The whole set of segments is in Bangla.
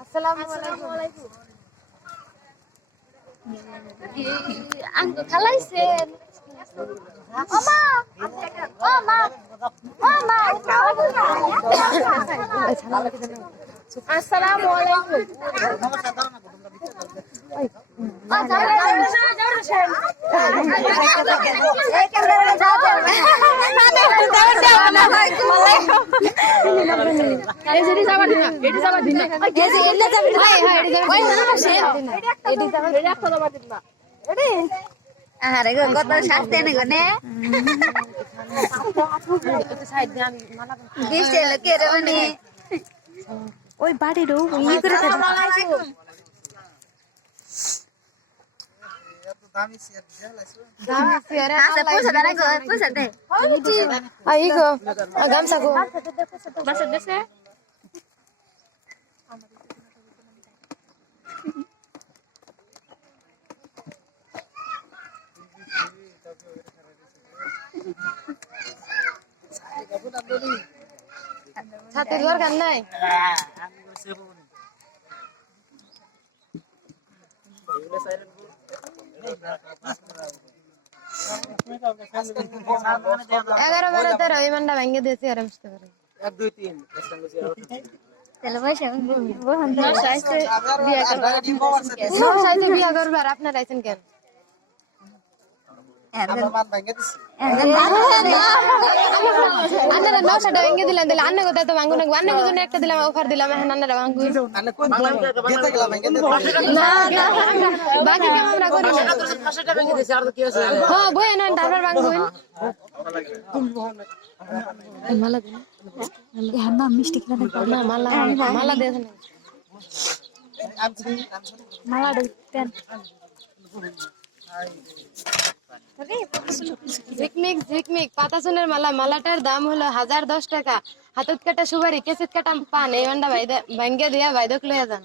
আসসালামু আলাইকুম Anggo kalaisen. Mama. Mama. Mama. Assalamualaikum. ওই বাড়ির ইয়ে করে ছাতি দরকার নাই এগারো বারো তেরো এই মানটা ভেঙে দিয়েছি আর বুঝতে পারি 1 2 3 বিয়া করবার আপনার আইছেন কেন আন্নারা 900 টাকা ভেঙে দিলেন দিলে আন্না কোথায় তো ভাঙুন আন্নার জন্য একটা দিলাম অফার দিলাম এখন আন্নারা ভাঙুন বাকি কাম আমরা করি না হ্যাঁ বই না তারপর ভাঙুন মালা দিন না মিষ্টি খেলা না মালা মালা দিয়ে দেন মালা দেন ঝিকমিক পাতাসনের মালা মালাটার দাম হলো 1010 টাকা হাতত কাটা সুপারি কেসিত কাটা পান এই মানটা ভাঙ্গে দিয়া ভাইদক লইয়া যান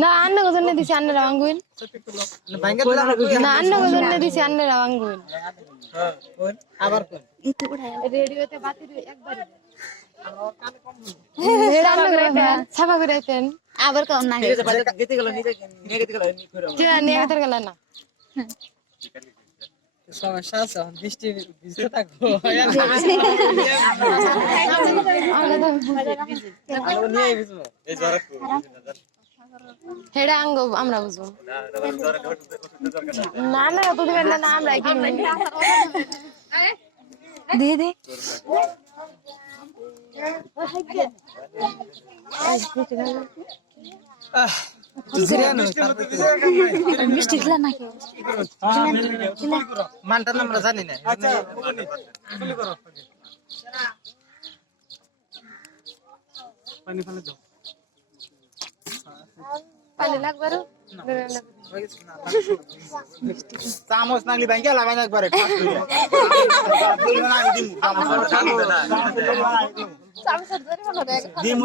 না আন্ন গজনে দিছি আন্নারা ভাঙ্গুইন না আন্ন গজনে দিছি আন্নারা ভাঙ্গুইন রেডিওতে বাতি একবার ছাপা করে আইতেন আবার কম না গেতে গেল নিয়ে গেতে গেল না সমস্যা আছে বৃষ্টি ভিজতে থাকবো হেডা আঙ্গ আমরা বুঝবো না না তো দিবেন না আমরা কি দিয়ে দে মিষ্টি খেলা না মানটা আমরা জানি না পানি লাগবে চামচ নাগলি ব্যাংকে লাগাই একবারে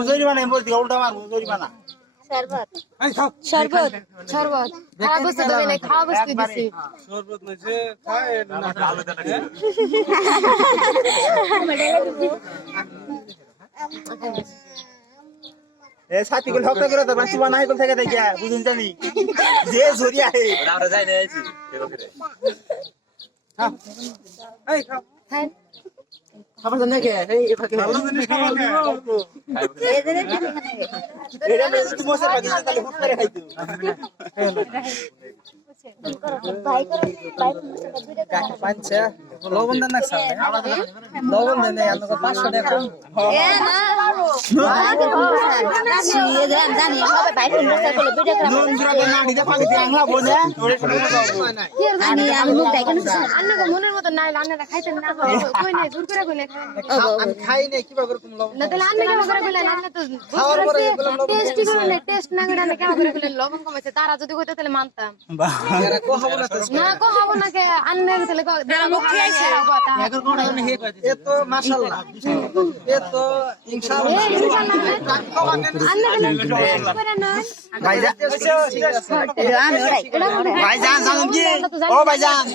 জরিমানা উল্টা মারবো জরিমানা শরবত শরবত খাওয়া বস্তু দেবে না খাওয়া বস্তু দিছি শরবত নইছে খায় না আলু দেনা এ সাথী গুলো হক করে তো বাঁচবা নাই কোন থেকে দেখিয়া বুঝুন জানি যে জরিয়া হে আমরা যাই না আইছি হ্যাঁ এই খাও হ্যাঁ খাবার জন্য কে এই ফাকে ভালো জিনিস খাবার দিও এই দিনে কি মানে এটা মেসে তুমি বসে বাকি তাহলে হুট করে খাইতো ভাই করো ভাই কাকে পাঁচা লবণ দেন না স্যার লবণ দেন না আপনাকে 500 টাকা আন্নাকে মনের মতো নাই আন্নারা খাইতেন না কই নাই জোর করে কইলে আমি খাই নাই কিভাবে এরকম লবণ না তাহলে আন্না কেন করে কইলেন আন্না তো টেস্টি করে টেস্ট না করে আন্না কেন করে কইলেন লবণ কমাইছে তারা যদি কইতে তাহলে মানতাম এরা কোহাবো না তো না কো হবো না কে আন্নের তাহলে দেওয়া খাইছে এ তো মাশাআল্লাহ এ তো ইনশাআল্লাহ ভাইজান ভাইজান জানেন কি ও ভাইজান